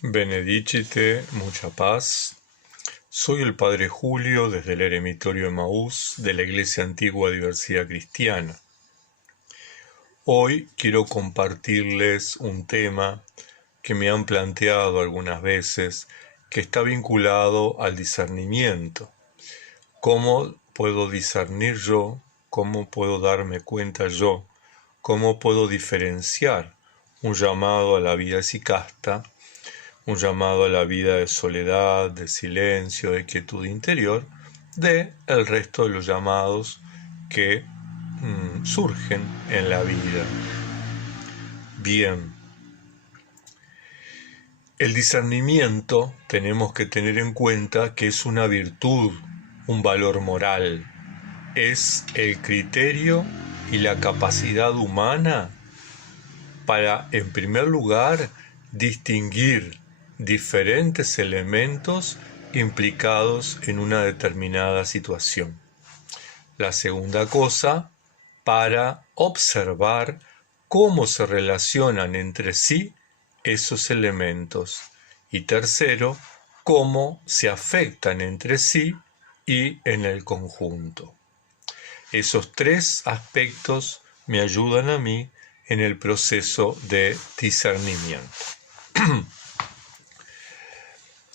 Benedicite, mucha paz. Soy el Padre Julio desde el Eremitorio Emaús de la Iglesia Antigua Diversidad Cristiana. Hoy quiero compartirles un tema que me han planteado algunas veces, que está vinculado al discernimiento. ¿Cómo puedo discernir yo? ¿Cómo puedo darme cuenta yo? ¿Cómo puedo diferenciar un llamado a la vida sicasta, un llamado a la vida de soledad, de silencio, de quietud interior, de el resto de los llamados que surgen en la vida? Bien, el discernimiento tenemos que tener en cuenta que es una virtud, un valor moral. Es el criterio y la capacidad humana para, en primer lugar, distinguir diferentes elementos implicados en una determinada situación. La segunda cosa, para observar cómo se relacionan entre sí esos elementos. Y tercero, cómo se afectan entre sí y en el conjunto. Esos tres aspectos me ayudan a mí en el proceso de discernimiento.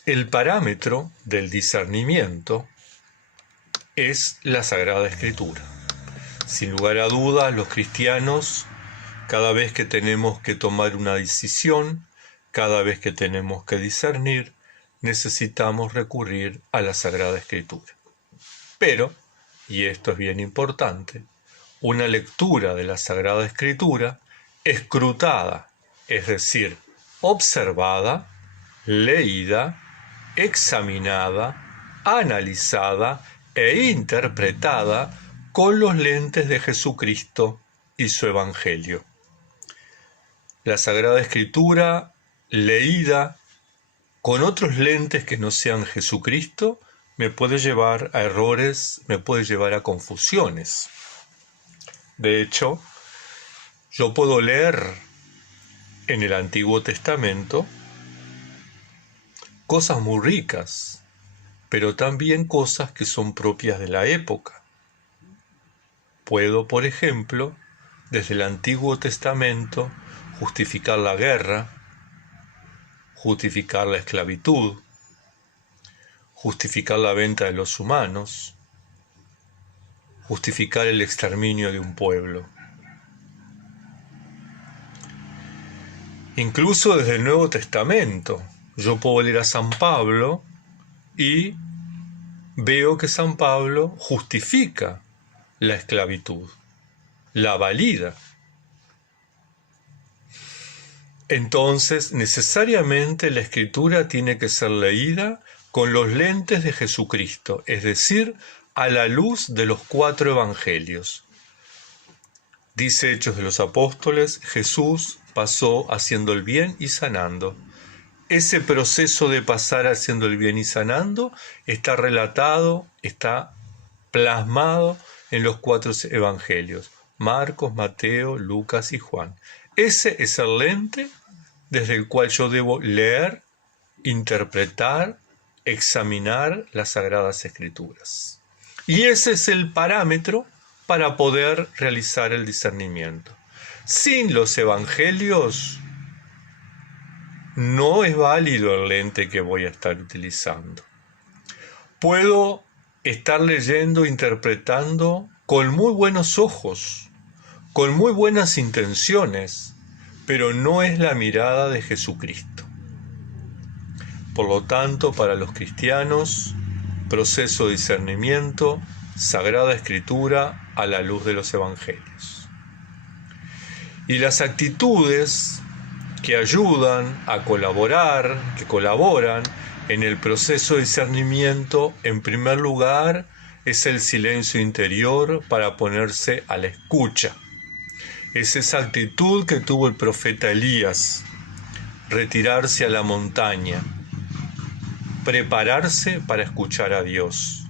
El parámetro del discernimiento es la Sagrada Escritura. Sin lugar a dudas, los cristianos, cada vez que tenemos que tomar una decisión, cada vez que tenemos que discernir, necesitamos recurrir a la Sagrada Escritura. Pero, y esto es bien importante, una lectura de la Sagrada Escritura escrutada, es decir, observada, leída, examinada, analizada e interpretada con los lentes de Jesucristo y su Evangelio. La Sagrada Escritura, leída con otros lentes que no sean Jesucristo, me puede llevar a errores, me puede llevar a confusiones. De hecho, yo puedo leer en el Antiguo Testamento cosas muy ricas, pero también cosas que son propias de la época. Puedo, por ejemplo, desde el Antiguo Testamento, justificar la guerra, justificar la esclavitud, justificar la venta de los humanos, justificar el exterminio de un pueblo. Incluso desde el Nuevo Testamento, yo puedo leer a San Pablo y veo que San Pablo justifica la esclavitud, la valida. Entonces, necesariamente la Escritura tiene que ser leída con los lentes de Jesucristo, es decir, a la luz de los 4 evangelios. Dice Hechos de los Apóstoles, Jesús pasó haciendo el bien y sanando. Ese proceso de pasar haciendo el bien y sanando está relatado, está plasmado en los 4 evangelios, Marcos, Mateo, Lucas y Juan. Ese es el lente desde el cual yo debo leer, interpretar, examinar las Sagradas Escrituras. Y ese es el parámetro para poder realizar el discernimiento. Sin los evangelios, no es válido el lente que voy a estar utilizando. Puedo estar leyendo, interpretando con muy buenos ojos, con muy buenas intenciones, pero no es la mirada de Jesucristo. Por lo tanto, para los cristianos, proceso de discernimiento, Sagrada Escritura a la luz de los evangelios. Y las actitudes que ayudan a colaborar, que colaboran en el proceso de discernimiento, en primer lugar, es el silencio interior para ponerse a la escucha. Es esa actitud que tuvo el profeta Elías, retirarse a la montaña, prepararse para escuchar a Dios.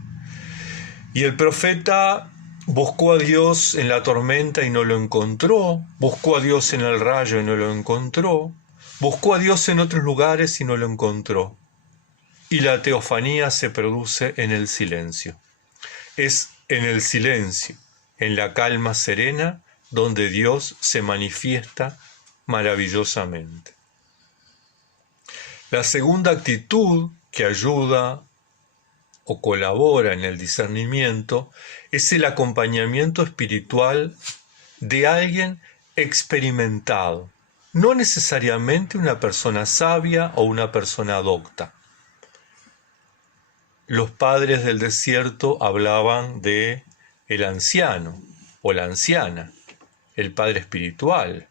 Y el profeta buscó a Dios en la tormenta y no lo encontró, buscó a Dios en el rayo y no lo encontró, Buscó a Dios en otros lugares y no lo encontró. Y la teofanía se produce en el silencio. Es en el silencio, en la calma serena, donde Dios se manifiesta maravillosamente. La segunda actitud que ayuda o colabora en el discernimiento es el acompañamiento espiritual de alguien experimentado, no necesariamente una persona sabia o una persona docta. Los padres del desierto hablaban de el anciano o la anciana, el padre espiritual.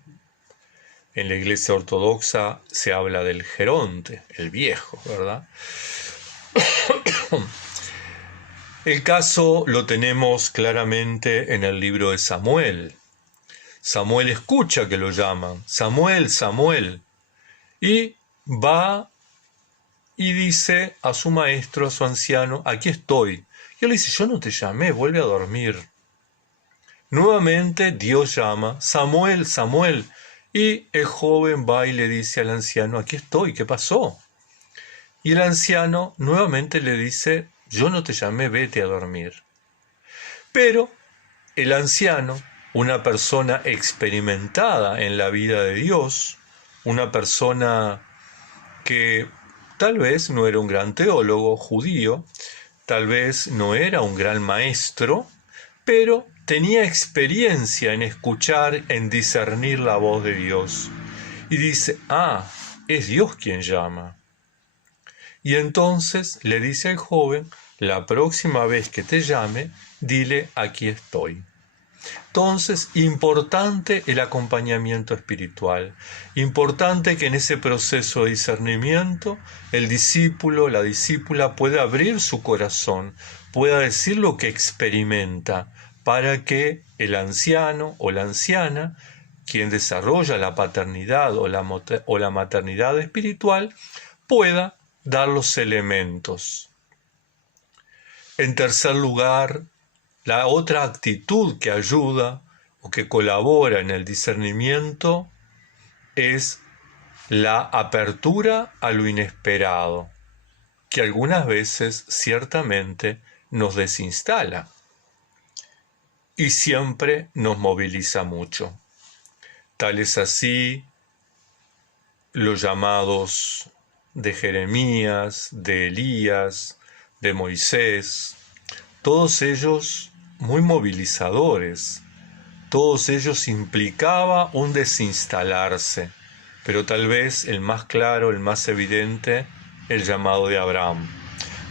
En la iglesia ortodoxa se habla del geronte, el viejo, ¿verdad? El caso lo tenemos claramente en el libro de Samuel. Samuel escucha que lo llaman, Samuel, Samuel, y va y dice a su maestro, a su anciano, aquí estoy. Y él le dice, yo no te llamé, vuelve a dormir. Nuevamente Dios llama, Samuel, Samuel, y el joven va y le dice al anciano, aquí estoy, ¿qué pasó? Y el anciano nuevamente le dice, yo no te llamé, vete a dormir. Pero el anciano, una persona experimentada en la vida de Dios, una persona que tal vez no era un gran teólogo judío, tal vez no era un gran maestro, pero tenía experiencia en escuchar, en discernir la voz de Dios. Y dice, es Dios quien llama. Y entonces le dice al joven, la próxima vez que te llame, dile, aquí estoy. Entonces, importante el acompañamiento espiritual, importante que en ese proceso de discernimiento el discípulo, la discípula pueda abrir su corazón, pueda decir lo que experimenta, para que el anciano o la anciana, quien desarrolla la paternidad o la maternidad espiritual, pueda dar los elementos. En tercer lugar, la otra actitud que ayuda o que colabora en el discernimiento es la apertura a lo inesperado, que algunas veces ciertamente nos desinstala y siempre nos moviliza mucho. Tal es así los llamados de Jeremías, de Elías, de Moisés, todos ellos muy movilizadores, todos ellos implicaba un desinstalarse, pero tal vez el más claro, el más evidente, el llamado de Abraham.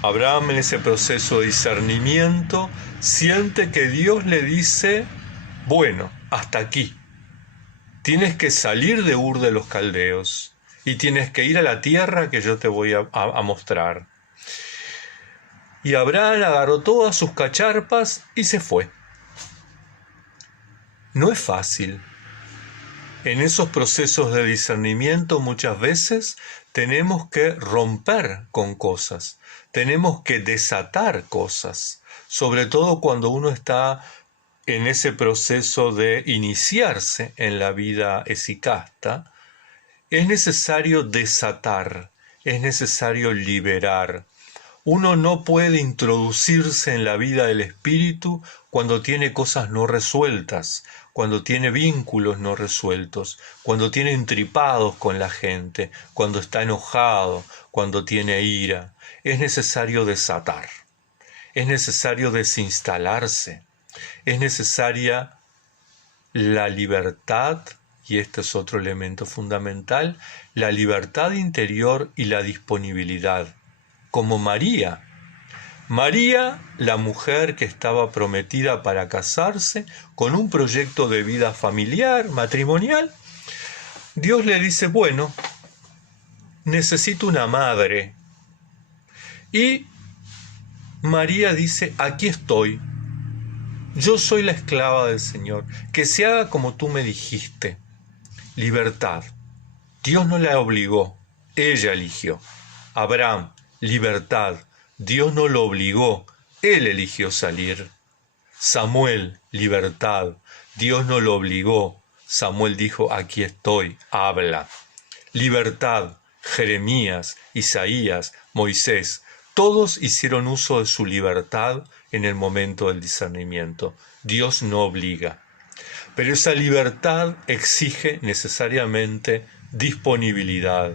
Abraham en ese proceso de discernimiento siente que Dios le dice, bueno, hasta aquí, tienes que salir de Ur de los Caldeos y tienes que ir a la tierra que yo te voy a mostrar. Y Abraham agarró todas sus cacharpas y se fue. No es fácil. En esos procesos de discernimiento muchas veces tenemos que romper con cosas, tenemos que desatar cosas, sobre todo cuando uno está en ese proceso de iniciarse en la vida esicasta. Es necesario desatar, es necesario liberar. Uno no puede introducirse en la vida del espíritu cuando tiene cosas no resueltas, cuando tiene vínculos no resueltos, cuando tiene entripados con la gente, cuando está enojado, cuando tiene ira. Es necesario desatar, es necesario desinstalarse, es necesaria la libertad, y este es otro elemento fundamental, la libertad interior y la disponibilidad. Como María. María, la mujer que estaba prometida para casarse, con un proyecto de vida familiar, matrimonial, Dios le dice, bueno, necesito una madre. Y María dice, aquí estoy, yo soy la esclava del Señor, que se haga como tú me dijiste. Libertad. Dios no la obligó, ella eligió. Abraham, libertad. Dios no lo obligó, él eligió salir. Samuel, libertad. Dios no lo obligó. Samuel dijo, aquí estoy, habla. Libertad, Jeremías, Isaías, Moisés, todos hicieron uso de su libertad en el momento del discernimiento. Dios no obliga. Pero esa libertad exige necesariamente disponibilidad.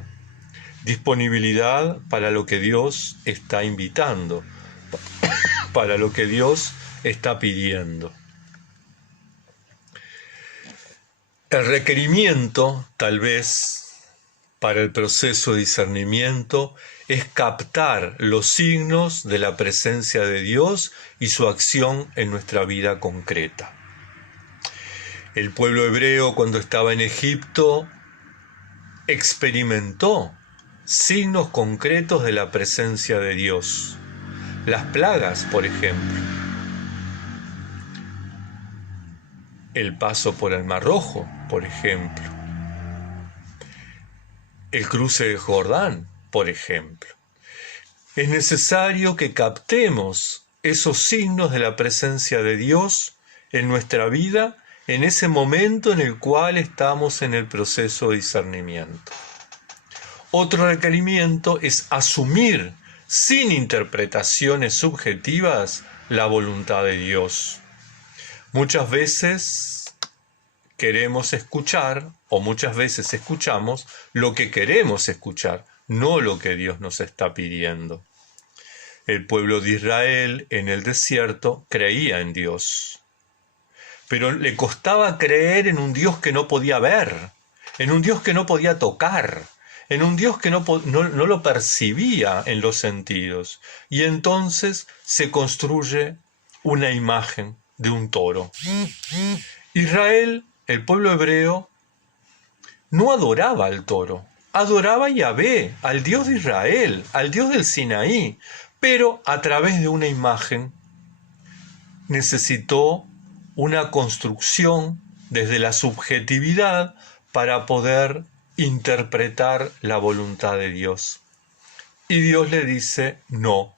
Disponibilidad para lo que Dios está invitando, para lo que Dios está pidiendo. El requerimiento, tal vez, para el proceso de discernimiento es captar los signos de la presencia de Dios y su acción en nuestra vida concreta. El pueblo hebreo, cuando estaba en Egipto, experimentó signos concretos de la presencia de Dios. Las plagas, por ejemplo. El paso por el Mar Rojo, por ejemplo. El cruce del Jordán, por ejemplo. Es necesario que captemos esos signos de la presencia de Dios en nuestra vida en ese momento en el cual estamos en el proceso de discernimiento. Otro requerimiento es asumir sin interpretaciones subjetivas la voluntad de Dios. Muchas veces queremos escuchar, o muchas veces escuchamos lo que queremos escuchar, no lo que Dios nos está pidiendo. El pueblo de Israel en el desierto creía en Dios, pero le costaba creer en un Dios que no podía ver, en un Dios que no podía tocar, en un Dios que no lo percibía en los sentidos. Y entonces se construye una imagen de un toro. Israel, el pueblo hebreo, no adoraba al toro, adoraba a Yahvé, al Dios de Israel, al Dios del Sinaí, pero a través de una imagen necesitó una construcción desde la subjetividad para poder interpretar la voluntad de Dios. Y Dios le dice, no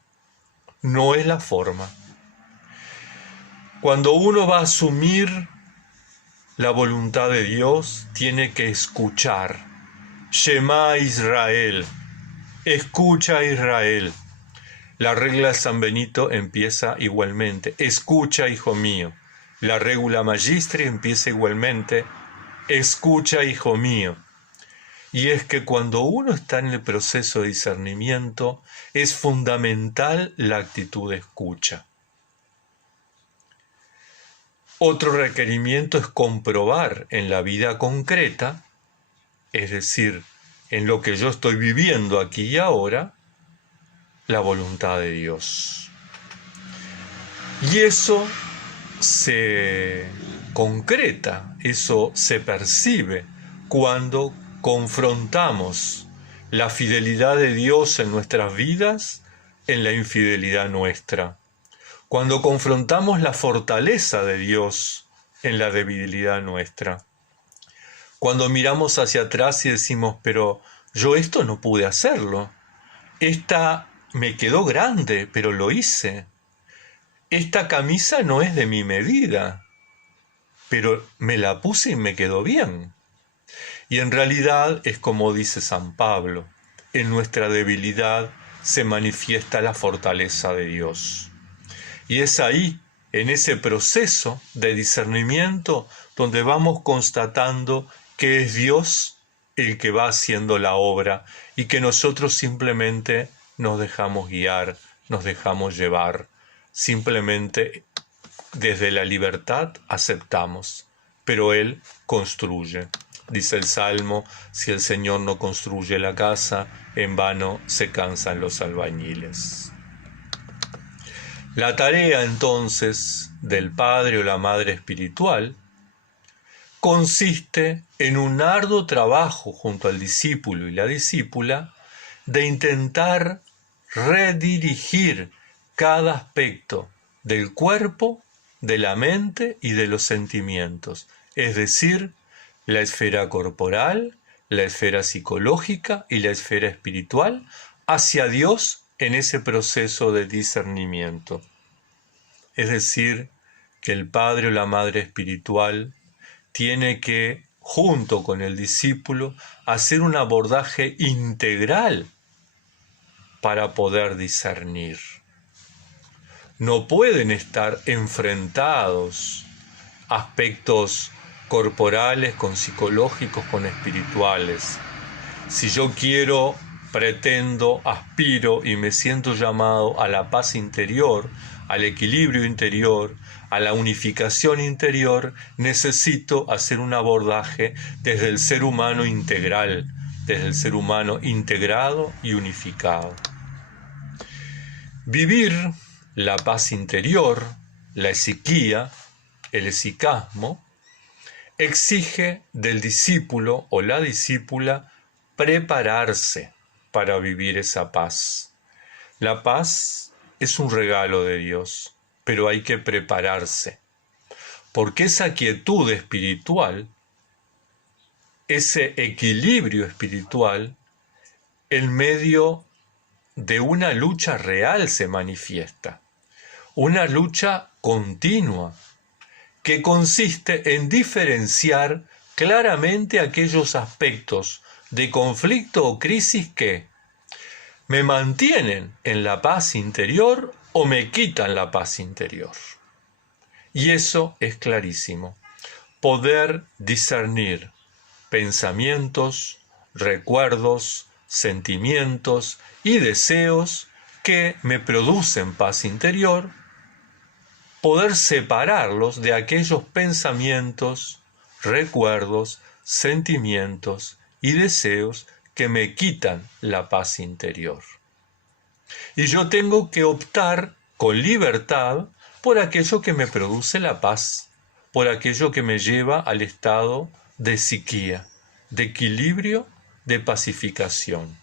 es la forma. Cuando uno va a asumir la voluntad de Dios, tiene que escuchar. Shema Israel, escucha Israel. La regla de San Benito empieza igualmente, escucha hijo mío. La regula magistri empieza igualmente, escucha hijo mío. Y es que cuando uno está en el proceso de discernimiento, es fundamental la actitud de escucha. Otro requerimiento es comprobar en la vida concreta, es decir, en lo que yo estoy viviendo aquí y ahora, la voluntad de Dios. Y eso se concreta, eso se percibe cuando confrontamos la fidelidad de Dios en nuestras vidas en la infidelidad nuestra. Cuando confrontamos la fortaleza de Dios en la debilidad nuestra. Cuando miramos hacia atrás y decimos, pero yo esto no pude hacerlo. Esta me quedó grande, pero lo hice. Esta camisa no es de mi medida, pero me la puse y me quedó bien. Y en realidad es como dice San Pablo, en nuestra debilidad se manifiesta la fortaleza de Dios. Y es ahí, en ese proceso de discernimiento, donde vamos constatando que es Dios el que va haciendo la obra y que nosotros simplemente nos dejamos guiar, nos dejamos llevar. Simplemente desde la libertad aceptamos, pero Él construye. Dice el Salmo, si el Señor no construye la casa, en vano se cansan los albañiles. La tarea entonces del padre o la madre espiritual consiste en un arduo trabajo junto al discípulo y la discípula de intentar redirigir cada aspecto del cuerpo, de la mente y de los sentimientos, es decir, la esfera corporal, la esfera psicológica y la esfera espiritual hacia Dios en ese proceso de discernimiento. Es decir, que el padre o la madre espiritual tiene que junto con el discípulo, hacer un abordaje integral para poder discernir. No pueden estar enfrentados aspectos corporales con psicológicos, con espirituales. Si yo quiero, pretendo, aspiro y me siento llamado a la paz interior, al equilibrio interior, a la unificación interior, necesito hacer un abordaje desde el ser humano integral, desde el ser humano integrado y unificado. Vivir la paz interior, la esiquía, el esicasmo, exige del discípulo o la discípula prepararse para vivir esa paz. La paz es un regalo de Dios, pero hay que prepararse, porque esa quietud espiritual, ese equilibrio espiritual, en medio de una lucha real se manifiesta, una lucha continua, que consiste en diferenciar claramente aquellos aspectos de conflicto o crisis que me mantienen en la paz interior o me quitan la paz interior. Y eso es clarísimo. Poder discernir pensamientos, recuerdos, sentimientos y deseos que me producen paz interior, poder separarlos de aquellos pensamientos, recuerdos, sentimientos y deseos que me quitan la paz interior. Y yo tengo que optar con libertad por aquello que me produce la paz, por aquello que me lleva al estado de siquía, de equilibrio, de pacificación.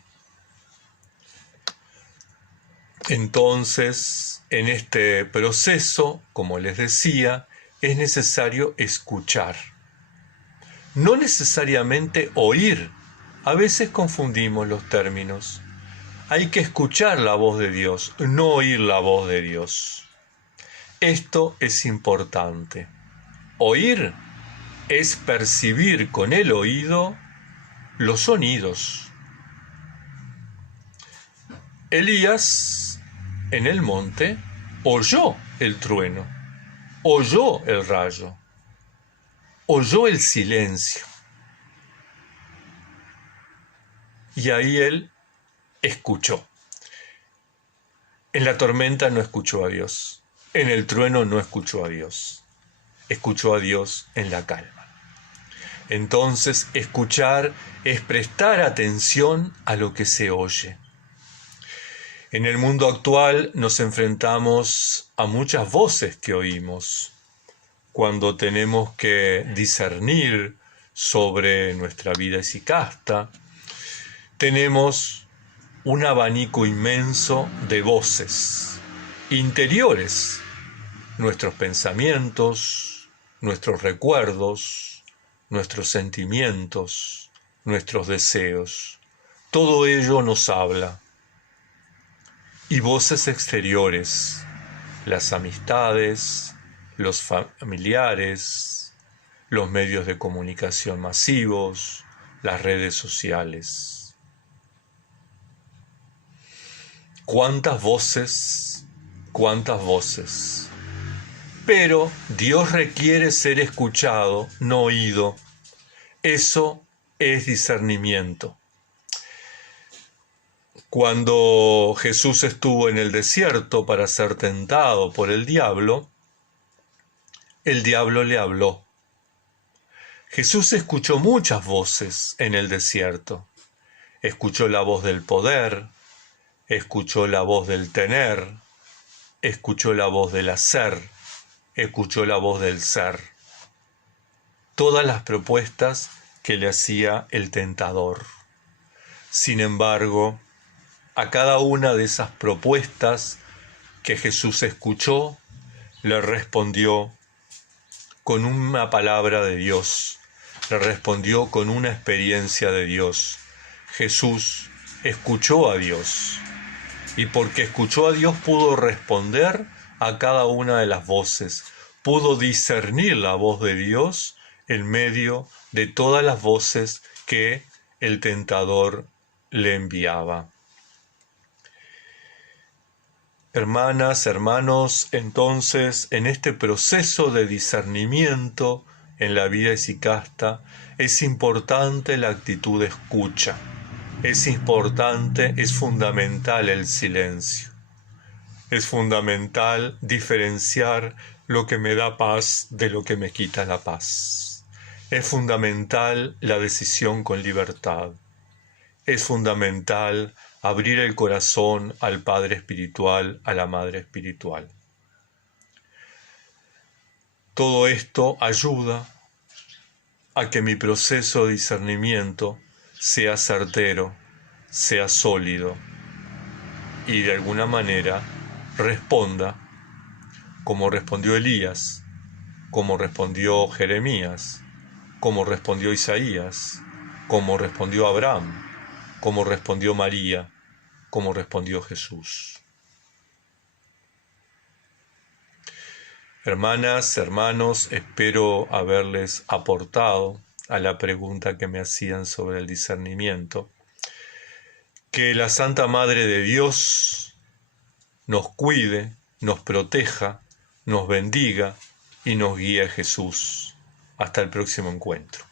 Entonces, en este proceso, como les decía, es necesario escuchar. No necesariamente oír. A veces confundimos los términos. Hay que escuchar la voz de Dios, no oír la voz de Dios. Esto es importante. Oír es percibir con el oído los sonidos. Elías, en el monte, oyó el trueno, oyó el rayo, oyó el silencio. Y ahí él escuchó. En la tormenta no escuchó a Dios, en el trueno no escuchó a Dios, escuchó a Dios en la calma. Entonces, escuchar es prestar atención a lo que se oye. En el mundo actual nos enfrentamos a muchas voces que oímos cuando tenemos que discernir sobre nuestra vida esicasta. Tenemos un abanico inmenso de voces interiores, nuestros pensamientos, nuestros recuerdos, nuestros sentimientos, nuestros deseos. Todo ello nos habla. Y voces exteriores, las amistades, los familiares, los medios de comunicación masivos, las redes sociales. ¿Cuántas voces? ¿Cuántas voces? Pero Dios requiere ser escuchado, no oído. Eso es discernimiento. Cuando Jesús estuvo en el desierto para ser tentado por el diablo le habló. Jesús escuchó muchas voces en el desierto. Escuchó la voz del poder, escuchó la voz del tener, escuchó la voz del hacer, escuchó la voz del ser. Todas las propuestas que le hacía el tentador. Sin embargo, a cada una de esas propuestas que Jesús escuchó, le respondió con una palabra de Dios, le respondió con una experiencia de Dios. Jesús escuchó a Dios, y porque escuchó a Dios pudo responder a cada una de las voces, pudo discernir la voz de Dios en medio de todas las voces que el tentador le enviaba. Hermanas, hermanos, entonces, en este proceso de discernimiento en la vida esicasta, es importante la actitud de escucha. Es importante, es fundamental el silencio. Es fundamental diferenciar lo que me da paz de lo que me quita la paz. Es fundamental la decisión con libertad. Es fundamental abrir el corazón al Padre Espiritual, a la Madre Espiritual. Todo esto ayuda a que mi proceso de discernimiento sea certero, sea sólido y de alguna manera responda como respondió Elías, como respondió Jeremías, como respondió Isaías, como respondió Abraham, como respondió María, como respondió Jesús. Hermanas, hermanos, espero haberles aportado a la pregunta que me hacían sobre el discernimiento. Que la Santa Madre de Dios nos cuide, nos proteja, nos bendiga y nos guíe a Jesús. Hasta el próximo encuentro.